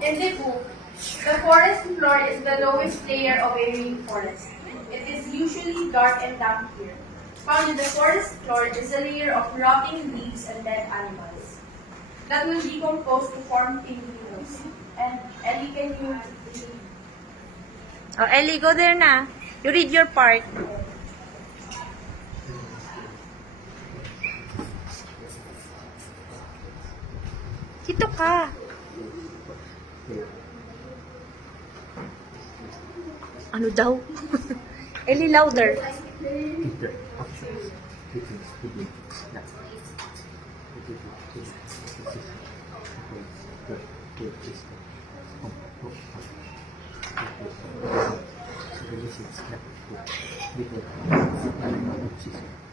In the book, the forest floor is the lowest layer of a rainforest. It is usually dark and damp here. Found in the forest floor is a layer of rotting leaves and dead animals that will decompose to form pinguinos. And Ellie, can you read? Oh, Ellie, go there na. You read your part. Dito ka. Ano daw? Ellie, louder.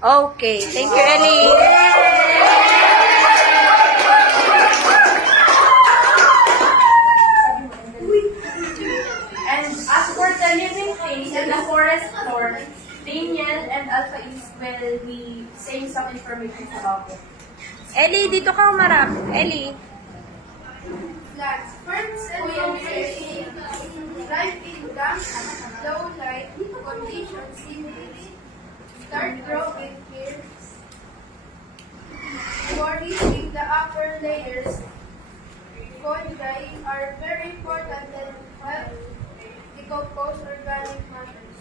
Okay, thank you, Ellie. And as for the living things in the forest floor, Daniel and Alpha East will be saying some information about it. Ellie, dito ka umarap. Ellie. Plants, ferns, and vegetation thrive in damp, low light conditions in start growing here. For reaching the upper layers, fungi are very important and help decompose organic matters.